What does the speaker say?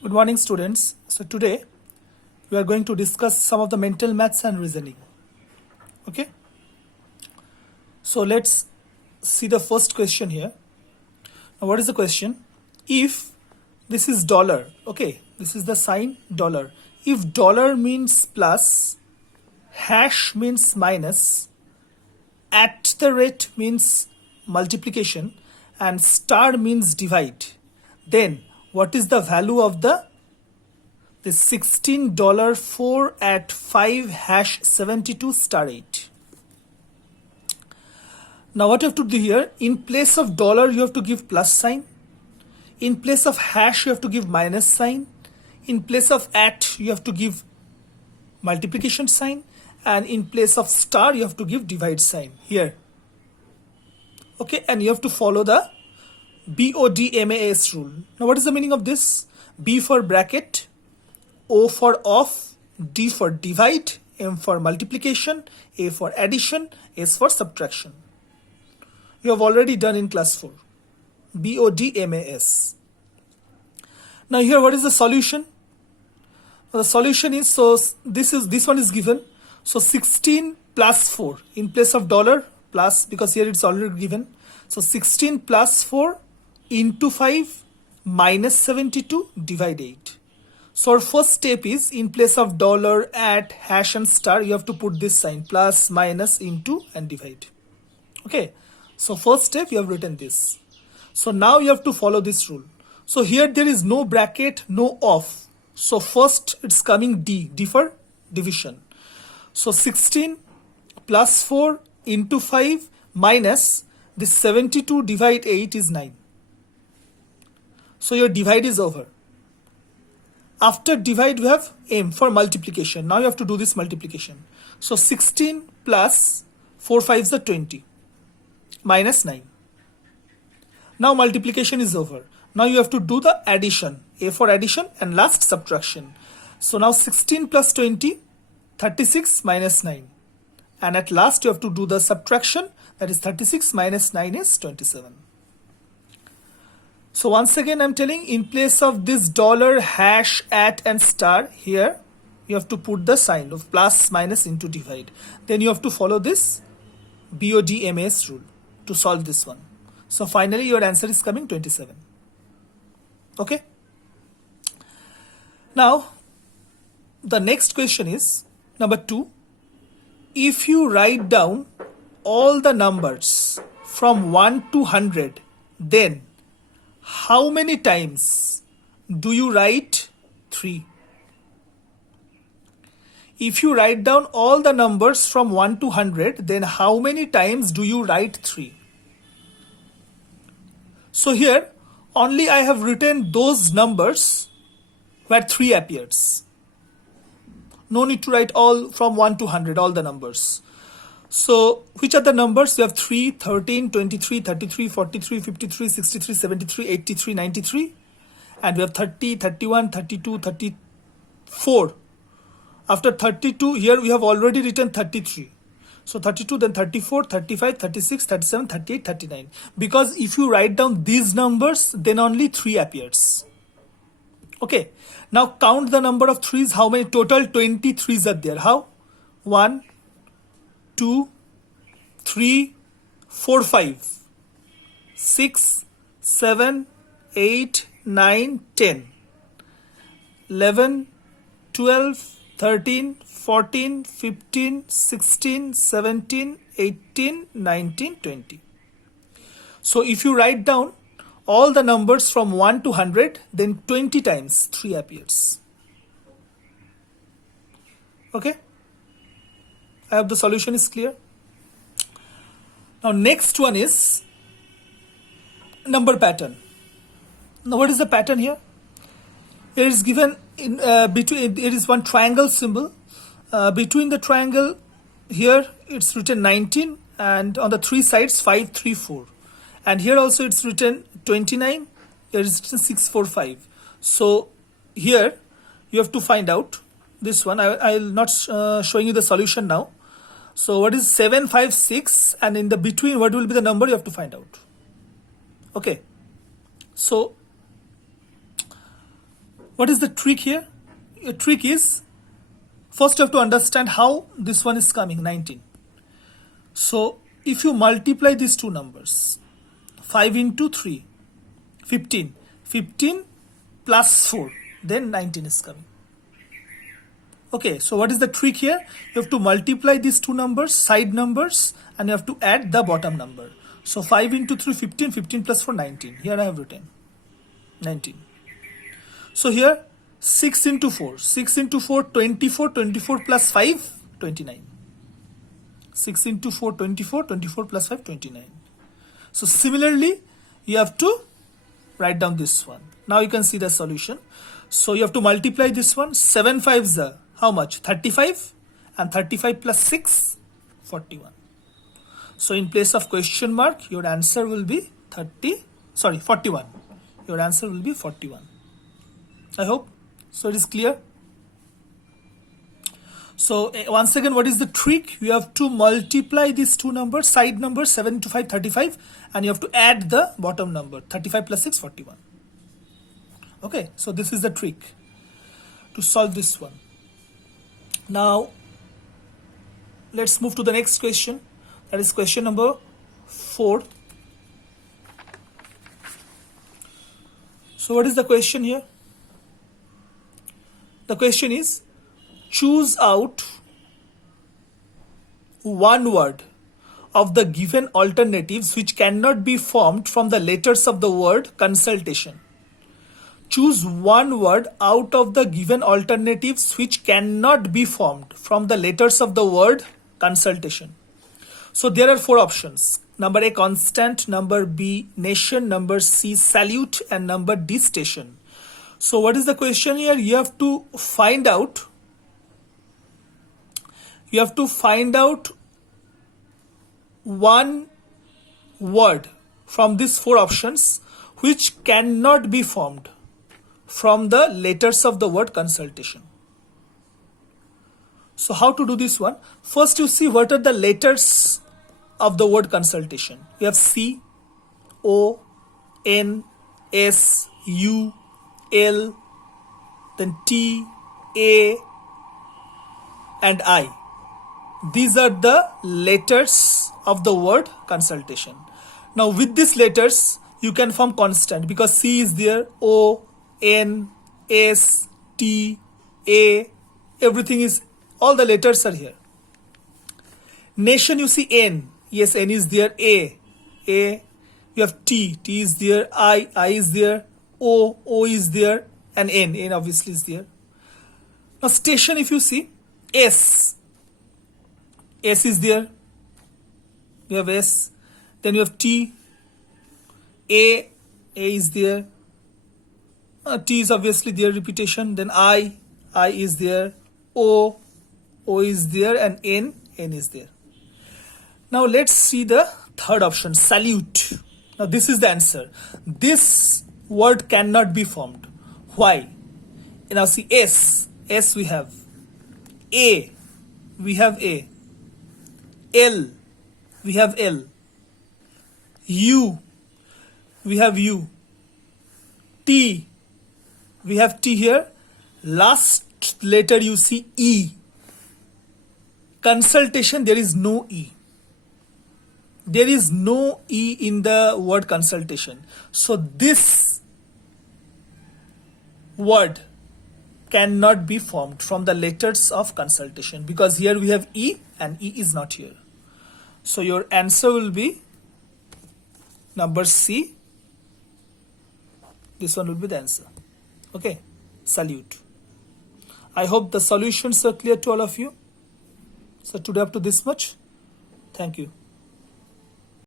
Good morning, students. So today we are going to discuss some of the mental maths and reasoning. Okay. So let's see the first question here. Now, what is the question? If this is dollar, okay, this is the sign dollar. If dollar means plus, hash means minus, at the rate means multiplication, and star means divide, then what is the value of the $16 4 at 5 hash 72 star 8? Now what you have to do here, in place of dollar you have to give plus sign, in place of hash you have to give minus sign, in place of at you have to give multiplication sign, and in place of star you have to give divide sign here. Okay, and you have to follow the BODMAS rule. Now what is the meaning of this? B for bracket, O for off, D for divide, M for multiplication, A for addition, S for subtraction. You have already done in class 4. BODMAS. Now here what is the solution? The solution is, so this one is given. So 16 plus 4 in place of dollar plus, because here it's already given. So 16 plus 4 into 5 minus 72 divide 8. So our first step is, in place of dollar, at, hash and star, you have to put this sign plus, minus, into and divide. Okay. So first step you have written this. So now you have to follow this rule. So here there is no bracket, no off. So first it's coming D for division. So 16 plus 4 into 5 minus this 72 divide 8 is 9. So your divide is over. After divide we have M for multiplication. Now you have to do this multiplication. So 16 plus 4 5s are 20 minus 9. Now multiplication is over. Now you have to do the addition. A for addition and last subtraction. So now 16 plus 20, 36 minus 9. And at last you have to do the subtraction. That is 36 minus 9 is 27. So once again I'm telling, in place of this dollar, hash, at and star, here you have to put the sign of plus, minus, into, divide. Then you have to follow this BODMAS rule to solve this one. So finally your answer is coming 27. Okay. Now the next question is number 2. If you write down all the numbers from 1 to 100, then how many times do you write 3? If you write down all the numbers from 1 to 100, then how many times do you write 3? So here only I have written those numbers where 3 appears. No need to write all from 1 to 100, all the numbers. So which are the numbers? You have 3, 13, 23, 33, 43, 53, 63, 73, 83, 93. And we have 30, 31, 32, 34. After 32, here we have already written 33. So 32, then 34, 35, 36, 37, 38, 39. Because if you write down these numbers, then only 3 appears. Okay. Now count the number of 3s. How many? Total 23s are there. How? 1, 2, 3, 4, 5, 6, 7, 8, 9, 10, 11, 12, 13, 14, 15, 16, 17, 18, 19, 20. So if you write down all the numbers from 1 to 100, then 20 times 3 appears. Okay. I hope the solution is clear. Now next one is number pattern. Now what is the pattern here? It is given in between. It is one triangle symbol. Between the triangle here it's written 19, and on the 3 sides 5, 3, 4. And here also it's written 29. Here it's written 6, 4, 5. So here you have to find out this one. I'll not showing you the solution now. So what is 7, 5, 6, and in the between what will be the number you have to find out. Okay. So What is the trick here? The trick is, first you have to understand how this one is coming, 19. So if you multiply these two numbers, 5 into 3, 15. 15 plus 4, then 19 is coming. Okay, so what is the trick here? You have to multiply these two numbers, side numbers, and you have to add the bottom number. So 5 into 3, 15, 15 plus 4, 19. Here I have written 19. So here 6 into 4, 6 into 4, 24, 24 plus 5, 29. 6 into 4, 24, 24 plus 5, 29. So similarly, you have to write down this one. Now you can see the solution. So you have to multiply this one. 7 5s are how much? 35, and 35 plus 6, 41. So in place of question mark, your answer will be 41. Your answer will be 41. I hope so it is clear. So once again, what is the trick? You have to multiply these two numbers, side numbers, 7 into 5, 35, and you have to add the bottom number, 35 plus 6, 41. Okay, so this is the trick to solve this one. Now let's move to the next question. That is question number 4. So what is the question here? The question is, choose out one word of the given alternatives which cannot be formed from the letters of the word consultation. Choose one word out of the given alternatives which cannot be formed from the letters of the word consultation. So there are 4 options. Number A, constant. Number B, nation. Number C, salute. And number D, station. So what is the question here? You have to find out one word from these 4 options which cannot be formed from the letters of the word consultation. So how to do this one? First you see what are the letters of the word consultation. You have C, O, N, S, U, L, then T, A, and I. These are the letters of the word consultation. Now with these letters you can form constant because C is there, O, N, S, T, A, everything is, all the letters are here. Nation you see N, yes, N is there, A, you have T is there, I is there, O is there, and N obviously is there. Now station if you see, S is there, you have S, then you have T, A is there, T is obviously there, repetition, then I is there, O is there, and N is there. Now let's see the third option, salute. Now this is the answer. This word cannot be formed. Why? Now see S we have, A we have A, L we have L, U we have U, T we have T here, last letter you see E. Consultation, there is no E. There is no E in the word consultation. So this word cannot be formed from the letters of consultation because here we have E and E is not here. So your answer will be number C. This one will be the answer. Okay, salute. I hope the solutions are clear to all of you. So today up to this much. Thank you.